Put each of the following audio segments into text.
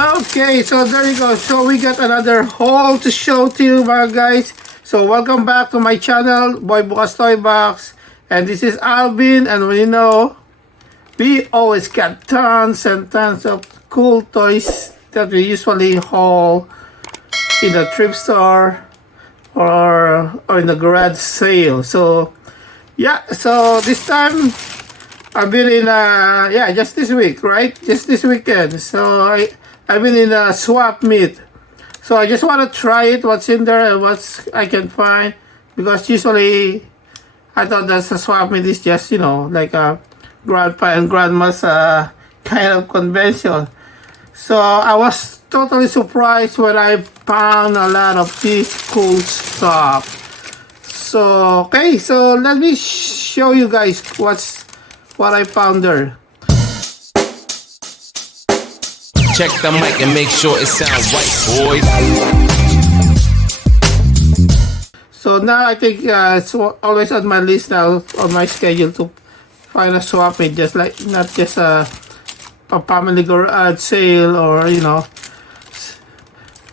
Okay, so there you go. So we got another haul to show to you, mga guys. So welcome back to my channel, Boy Bukas Toy Box. And this is Alvin, and we always got tons and tons of cool toys that we usually haul in the thrift store or in the garage sale. So yeah, so this time I've been in just this week, right? Just this weekend. So I've been in a Swapmeet. So I just want to try it, what's in there and what I can find, because usually I thought that the Swapmeet is just, like a grandpa and grandma's kind of convention. So I was totally surprised when I found a lot of this cool stuff. So okay, so let me show you guys what I found there. Check the mic and make sure it sounds right, boys. So now I think it's always on my list now, on my schedule to find a Swapmeet, just like not just a family garage sale or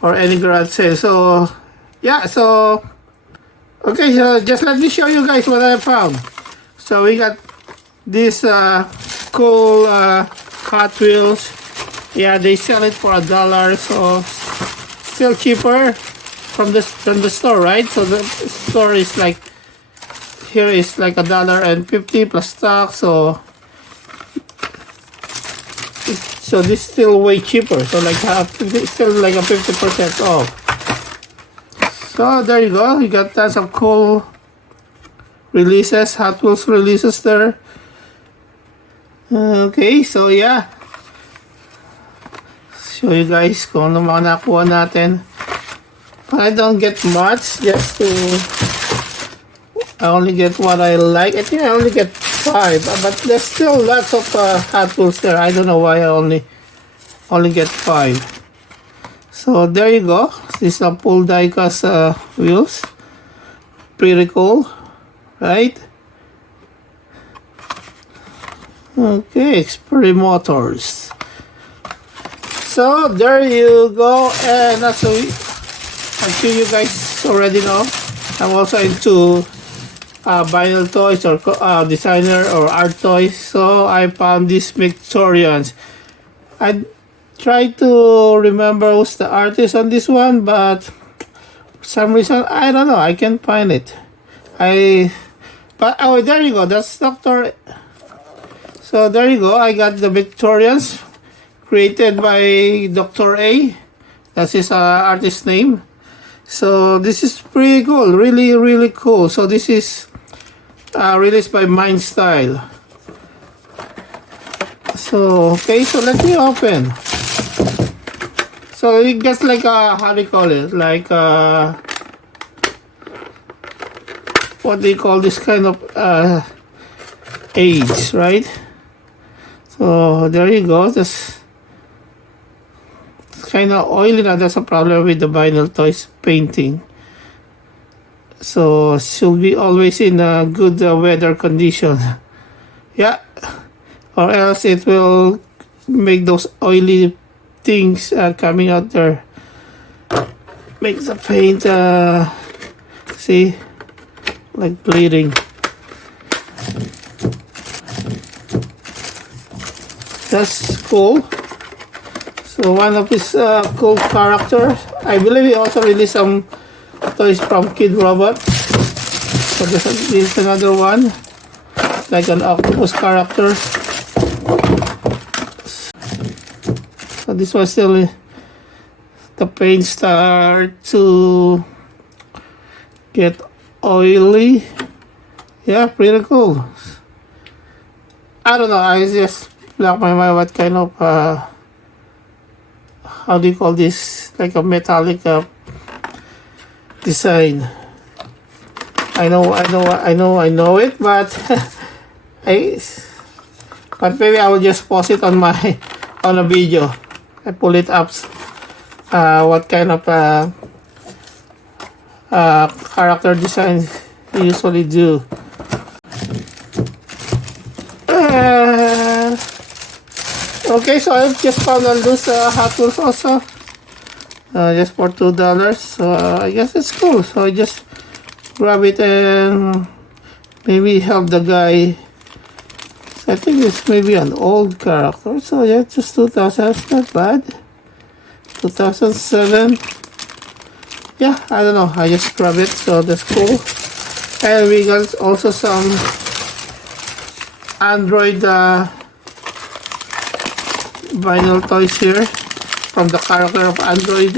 or any garage sale. So yeah, so okay, so just let me show you guys what I found. So we got this cool Hot Wheels. Yeah, they sell it for $1, so still cheaper from the store, right? So the store is like, here is like $1.50 plus tax. So this still way cheaper. So like still like a 50% off. So there you go. You got tons of cool releases, Hot Wheels releases there. Okay, so yeah, show you guys kung ano mga nakuha natin. I don't get much, I only get what I like. I think I only get 5, but there's still lots of Hot Wheels there. I don't know why I only get 5. So there you go. This is a full die-cast wheels. Pretty cool, right? Okay, Experimotors. Motors. So there you go, and I'm sure you guys already know, I'm also into Vinyltoys or designer or art toys. So I found these Victorians. I tried to remember who's the artist on this one, but for some reason I don't know, I can't find it. But oh, there you go, that's Dr. So there you go, I got the Victorians created by Dr. A. That's his artist name. So this is pretty cool, really, really cool. So this is released by Mind Style. So okay, so let me open. So it gets like a, how do you call it? Like what do you call this kind of age, right? So there you go. That's kind of oily now. That's a problem with the Vinyltoys painting. So should be always in a good weather condition. Yeah, or else it will make those oily things coming out there. Makes the paint see, like bleeding. That's cool. So one of his cool characters. I believe he also released some toys from Kid Robot. So this is another one, like an octopus character. So this was still the paint start to get oily. Yeah, pretty cool. I don't know, I just block my mind what kind of how do you call this, like a metallic design. I know it, but but maybe I will just post it on a video. I pull it up what kind of character design you usually do. Okay, so I just found on those Hot Wheels also. Just for $2. So I guess it's cool. So I just grab it and maybe help the guy. So I think it's maybe an old character. So yeah, just 2000. It's not bad. 2007. Yeah, I don't know. I just grab it. So that's cool. And we got also some Android vinyl toys here from the character of Android,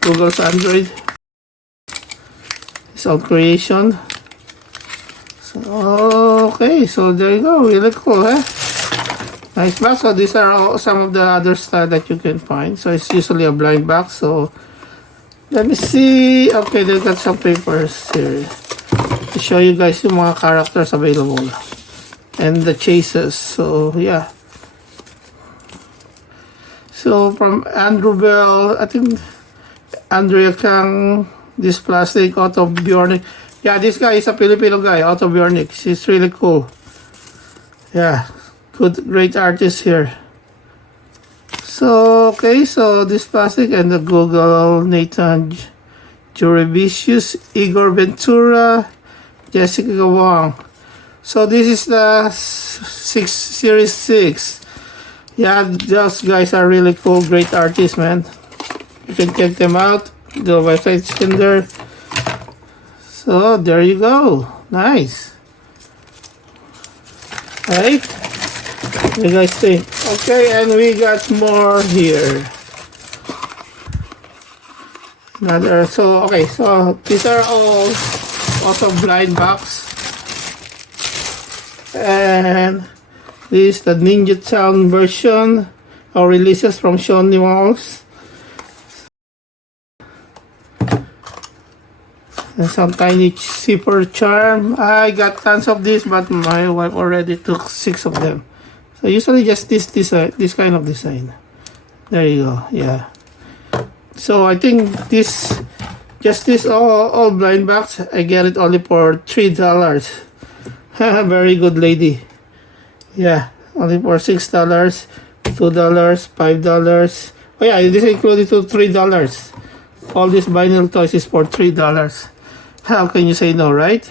Google's Android. It's all creation. So, okay, so there you go. Really cool, eh? Nice box. So these are all, some of the other stuff that you can find. So it's usually a blind box. So let me see. Okay, they got some papers here to show you guys yung mga characters available and the chases. So yeah. So from Andrew Bell, I think Andrea Kang, this plastic Otto Bjornick. Yeah, this guy is a Filipino guy, Otto Bjornick. He's really cool. Yeah, great artist here. So okay, so this plastic and the Google, Nathan Jurevicius, Igor Ventura, Jessica Wong. So this is the Series 6. Yeah, those guys are really cool, great artists, man. You can check them out. The website's in there. So there you go. Nice. Right? What do you guys think? Okay, and we got more here. Another. So okay, so these are all also blind box. And this is the Ninja Town version or releases from Sony Malls. And some tiny zipper charm. I got tons of these, but my wife already took 6 of them. So usually just this kind of design. There you go. Yeah. So I think this all blind box. I get it only for $3. Very good lady. Yeah, only for $6, $2, $5. Oh yeah, this included to $3. All these vinyl toys is for $3. How can you say no, right?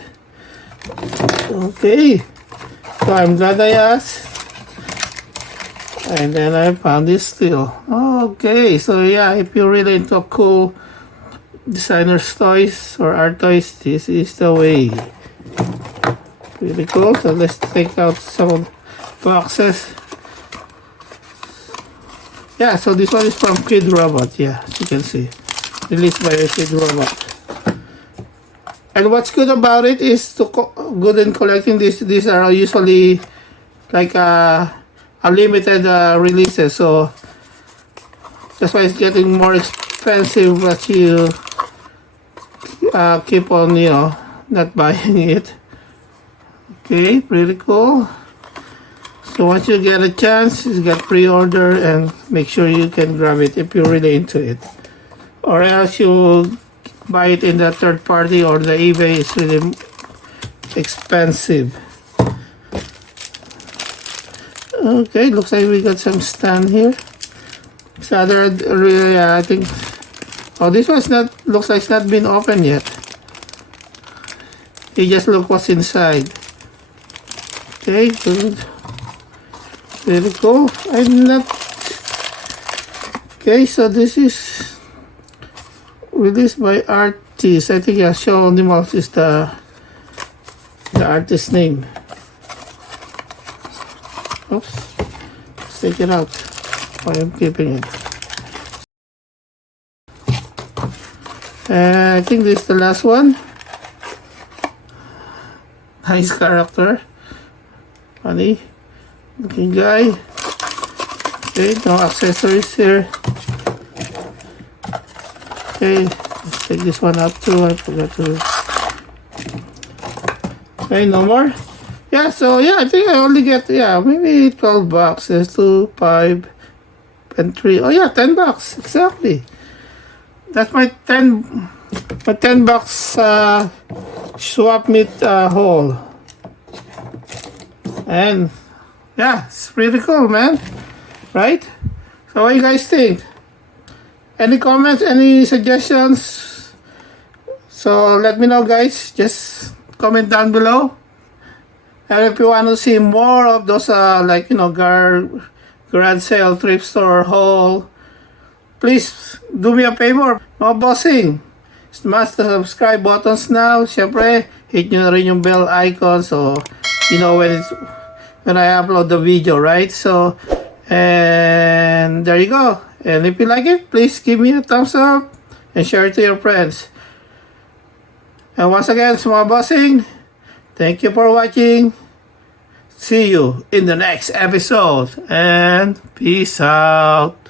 Okay, so I'm glad I asked. And then I found this still. Okay, so yeah, if you're really into cool designers toys or art toys, this is the way. Really cool. So let's take out some boxes. Yeah, so this one is from Kid Robot. Yeah, as you can see, released by Kid Robot. And what's good about it is good in collecting this. These are usually like a limited releases, so that's why it's getting more expensive. But you keep on, not buying it. Okay, pretty cool. So once you get a chance, you get pre-order and make sure you can grab it if you're really into it. Or else you buy it in the third party or the eBay. It's really expensive. Okay, looks like we got some stand here. So I think. Oh, this one's not. Looks like it's not been opened yet. You just look what's inside. Okay, good. Very cool. I'm not. Okay, so this is released by artist. I think Show on the Mouse is the artist's name. Oops. Let's take it out while I'm keeping it. I think this is the last one. Nice character. Funny looking guy. Okay, no accessories here. Okay, let's take this one out too. I forgot to. Okay, no more. Yeah, so yeah, I think I only get maybe 12 boxes, 2, 5, and 3. Oh yeah, $10 exactly. That's my 10 bucks Swapmeet haul. And yeah, it's pretty cool, man. Right? So what do you guys think? Any comments, any suggestions? So let me know, guys. Just comment down below. And if you want to see more of those like, you know, garage sale, thrift store haul, please do me a favor, mga bossing. Smash the subscribe buttons now. Siyempre, hit nyo na rin yung bell icon so you know when I upload the video, right? So, and there you go. And if you like it, please give me a thumbs up and share it to your friends. And once again, sa mga bossing, thank you for watching. See you in the next episode and peace out.